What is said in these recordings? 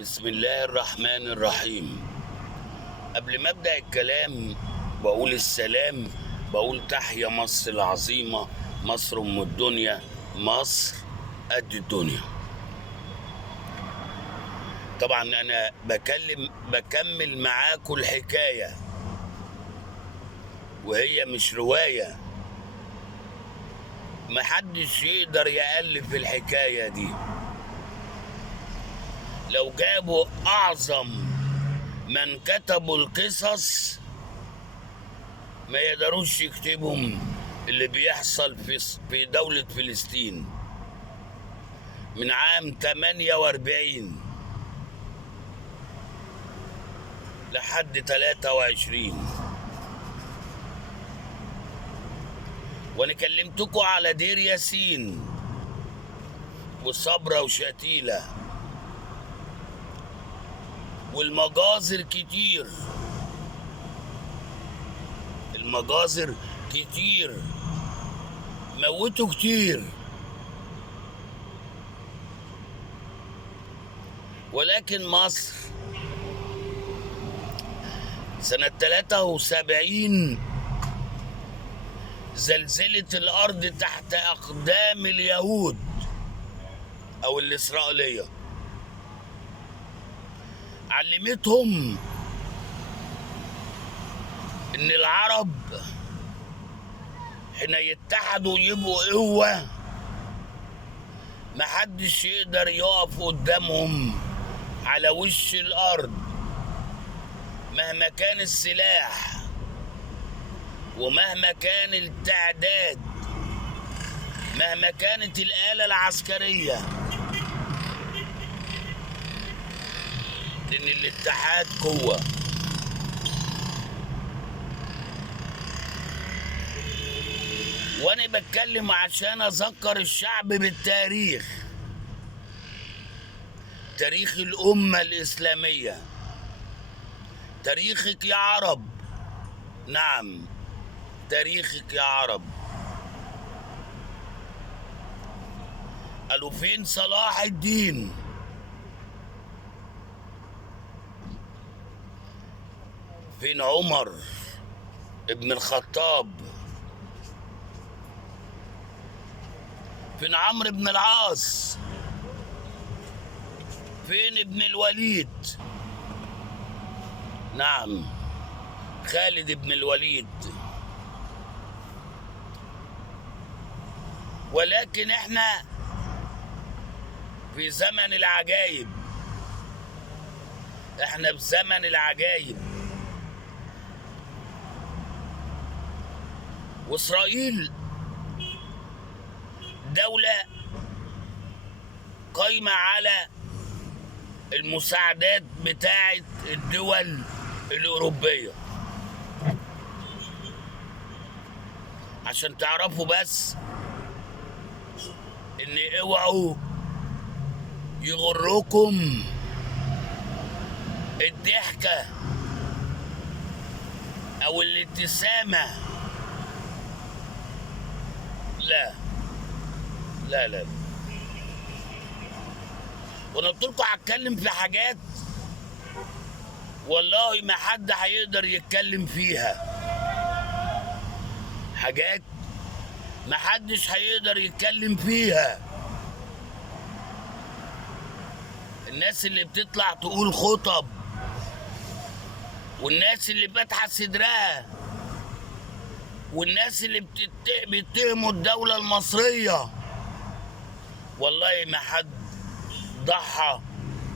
بسم الله الرحمن الرحيم. قبل ما ابدا الكلام بقول السلام، بقول تحيا مصر العظيمه، مصر ام الدنيا، مصر قد الدنيا. طبعا انا بكمل معاكم الحكايه، وهي مش روايه. محدش يقدر يألف الحكايه دي. لو جابوا اعظم من كتبوا القصص ما يقدروش يكتبهم اللي بيحصل في دولة فلسطين من عام 48 لحد 23. وانا كلمتكم على دير ياسين وصبرا وشتيلة والمجازر كتير، المجازر كتير، موتوا كتير. ولكن مصر سنة 73 زلزلت الأرض تحت أقدام اليهود أو الإسرائيلية، علمتهم إن العرب حين يتحدوا يبقوا قوة محدش يقدر يقف قدامهم على وش الأرض، مهما كان السلاح ومهما كان التعداد، مهما كانت الآلة العسكرية، لأن الاتحاد قوة. وأنا بتكلم عشان أذكر الشعب بالتاريخ، تاريخ الأمة الإسلامية، تاريخك يا عرب. نعم، تاريخك يا عرب. قالوا فين صلاح الدين؟ فين عمر ابن الخطاب؟ فين عمرو بن العاص؟ فين ابن الوليد؟ نعم، خالد بن الوليد. ولكن احنا في زمن العجائب، احنا في زمن العجائب. واسرائيل دولة قايمة على المساعدات بتاعت الدول الأوروبية. عشان تعرفوا بس ان اوعوا يغركم الضحكة او الابتسامة. لا لا لا، وانا قلت لكم هتكلم في حاجات والله ما حد هيقدر يتكلم فيها، حاجات ما حدش هيقدر يتكلم فيها. الناس اللي بتطلع تقول خطب، والناس اللي فاتحه صدرها، والناس اللي بيتهموا الدولة المصرية، والله ما حد ضحى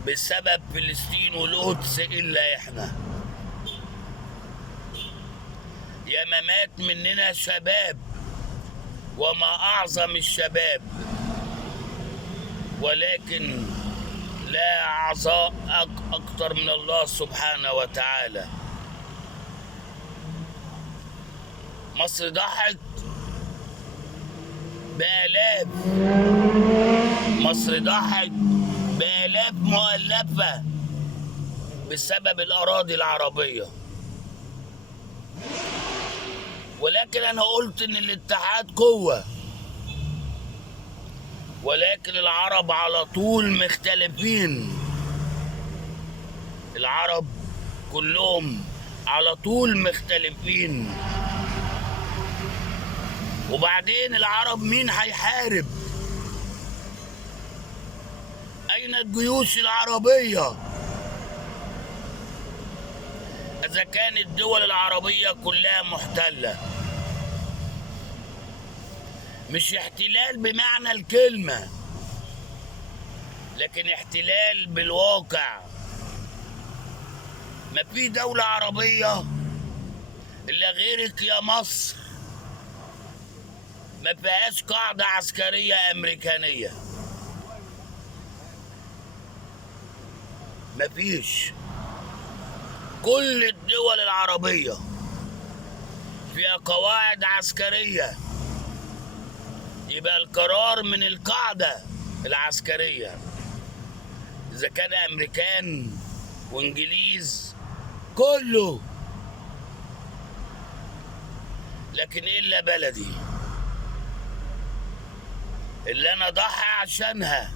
بسبب فلسطين والقدس إلا إحنا. ياما مات مننا شباب، وما أعظم الشباب، ولكن لا أعظم أكتر من الله سبحانه وتعالى. مصر ضحت بآلاف، مصر ضحت بآلاف مؤلفة بسبب الأراضي العربية. ولكن أنا قلت إن الاتحاد قوة، ولكن العرب على طول مختلفين. العرب كلهم على طول مختلفين. وبعدين العرب مين هيحارب؟ أين الجيوش العربية؟ إذا كانت الدول العربية كلها محتلة، مش احتلال بمعنى الكلمة، لكن احتلال بالواقع. ما في دولة عربية إلا غيرك يا مصر ما فيهاش قاعدة عسكرية أمريكانية، ما فيش. كل الدول العربية فيها قواعد عسكرية، يبقى القرار من القاعدة العسكرية. إذا كان أمريكان وإنجليز كله، لكن إلا بلدي اللي أنا ضحي عشانها،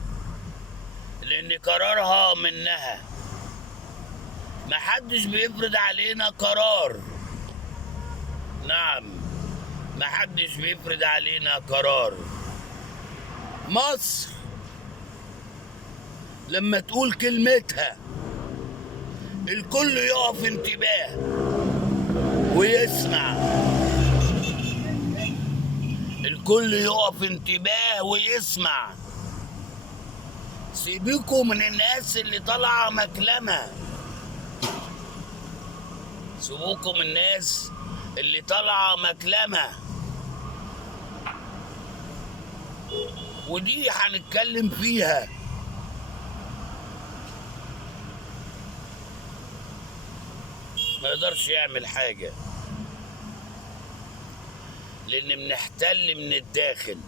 لأن قرارها منها. محدش بيفرض علينا قرار، نعم محدش بيفرض علينا قرار. مصر لما تقول كلمتها الكل يقف انتباه ويسمع، الكل يقف انتباه ويسمع. سيبيكوا من الناس اللي طالعه مكلمه، سيبوكوا من الناس اللي طالعه مكلمه، ودي هنتكلم فيها. ما يقدرش يعمل حاجه لان بنحتل من الداخل.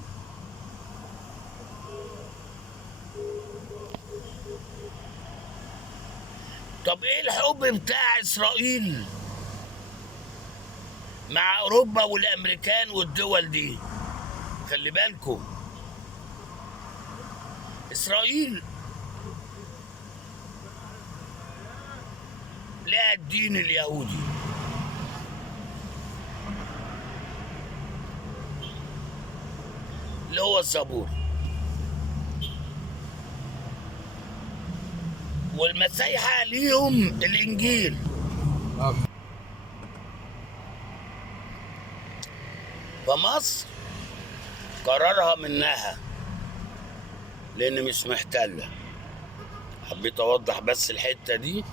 طب ايه الحب بتاع اسرائيل مع اوروبا والامريكان والدول دي؟ خلي بالكم، اسرائيل لها الدين اليهودي، اللي هو الزبور، والمسيحة ليهم الإنجيل. فمصر قرارها منها لأن مش محتلة. حبيت أوضح بس الحتة دي،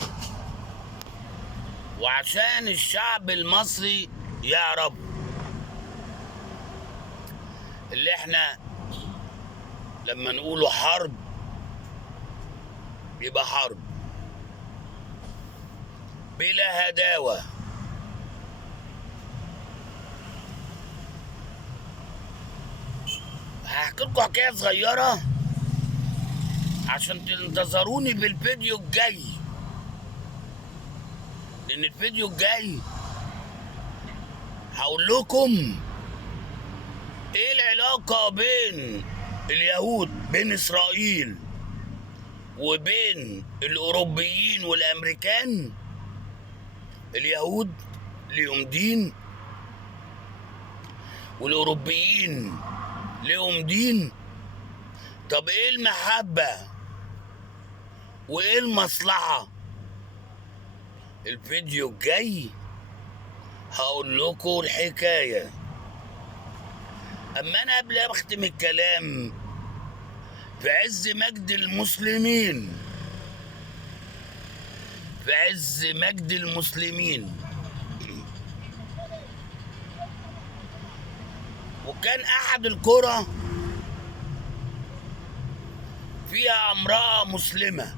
وعشان الشعب المصري يعرف اللي احنا لما نقوله حرب يبقى حرب بلا هداوة. هحكي لكم حكاية صغيرة عشان تنتظروني بالفيديو الجاي، لأن الفيديو الجاي هقول لكم ايه العلاقة بين اليهود، بين إسرائيل وبين الأوروبيين والأمريكان. اليهود ليهم دين والأوروبيين ليهم دين. طب ايه المحبة وايه المصلحة؟ الفيديو الجاي هقول لكم الحكاية. اما انا قبل ما اختم الكلام، في عز مجد المسلمين، في عز مجد المسلمين، وكان احد القرى فيها امرأة مسلمة،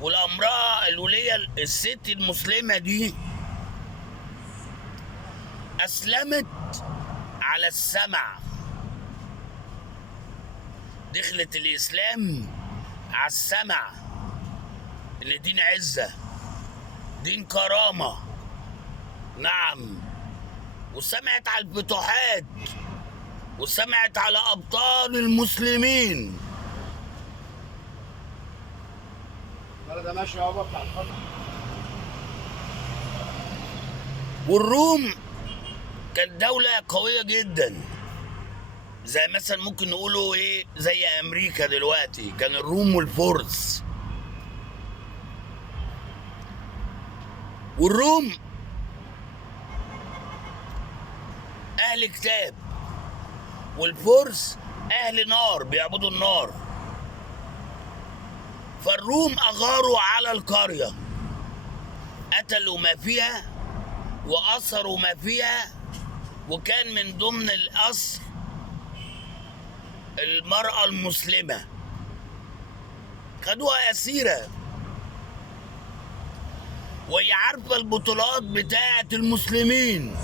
والامرأة الولية الست المسلمة دي اسلمت على السمع، دخلت الاسلام على السمع، ان دين عزة، دين كرامة، نعم. وسمعت على الفتوحات، وسمعت على ابطال المسلمين. ده ماشي يابا بتاع الخط. والروم كانت دولة قوية جدا، زي مثلا ممكن نقوله ايه، زي امريكا دلوقتي. كان الروم والفرس. والروم اهل كتاب، والفرس اهل نار بيعبدوا النار. فالروم اغاروا على القرية، قتلوا ما فيها وأسروا ما فيها، وكان من ضمن الأسر المرأة المسلمة، خدوها أسيرة. وهي عارفة البطولات بتاعة المسلمين،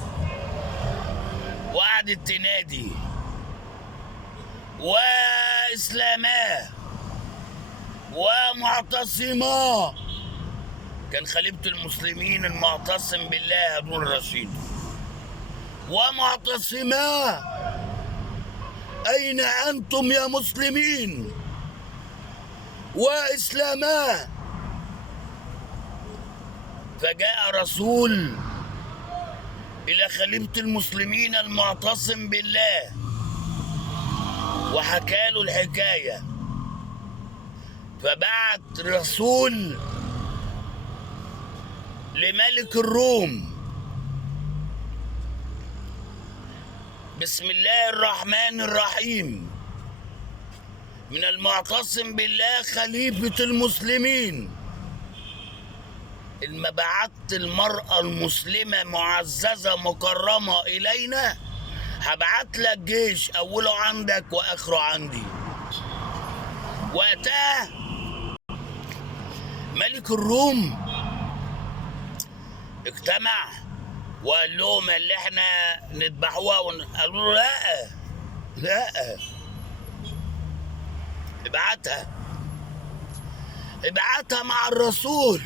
وقعدت تنادي وإسلاما ومعتصما. كان خليفة المسلمين المعتصم بالله هارون الرشيد. ومعتصما أين أنتم يا مسلمين؟ وإسلاما. فجاء رسول إلى خليفة المسلمين المعتصم بالله وحكى له الحكاية. فبعت رسول لملك الروم: بسم الله الرحمن الرحيم، من المعتصم بالله خليفة المسلمين، إن بعت المرأة المسلمة معززة مكرمة إلينا، هبعت لك جيش أوله عندك وآخره عندي. وقتها ملك الروم اجتمع وقال لهم اللي احنا نذبحوها، قالوا له لا ابعتها مع الرسول.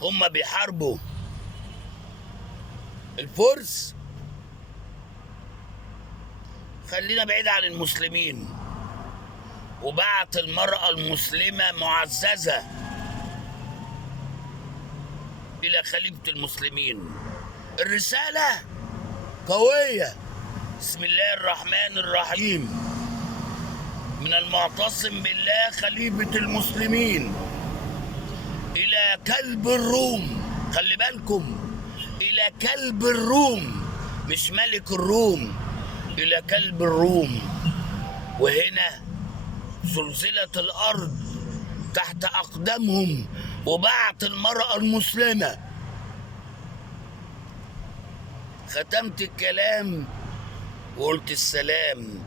هم بيحاربوا الفرس، خلينا بعيد عن المسلمين. وبعت المرأة المسلمة معززة إلى خليفة المسلمين. الرسالة قوية: بسم الله الرحمن الرحيم، من المعتصم بالله خليفة المسلمين إلى كلب الروم. خلي بالكم، إلى كلب الروم، مش ملك الروم، إلى كلب الروم. وهنا زلزلت الأرض تحت أقدامهم، وبعت المرأة المسلمة. ختمت الكلام وقلت السلام،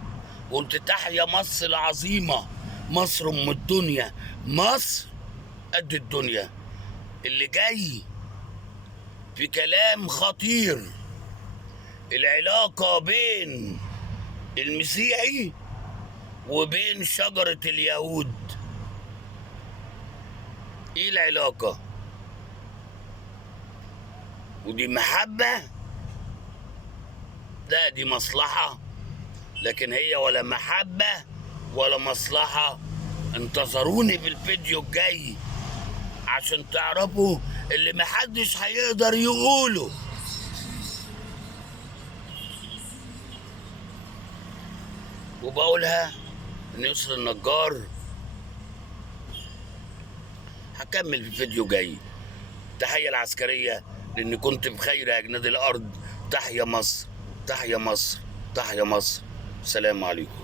قلت تحيا مصر العظيمة، مصر أم الدنيا، مصر قد الدنيا. اللي جاي في كلام خطير: العلاقة بين المسيحي وبين شجرة اليهود. ايه العلاقة؟ ودي محبة؟ لا، دي مصلحة. لكن هي ولا محبة ولا مصلحة. انتظروني في الفيديو الجاي عشان تعرفوا اللي محدش هيقدر يقوله. وبقولها ان يسر النجار. هكمل في الفيديو جاي. تحية العسكرية، لأن كنت بخير أجناد الأرض. تحيا مصر، تحيا مصر، تحيا مصر. السلام عليكم.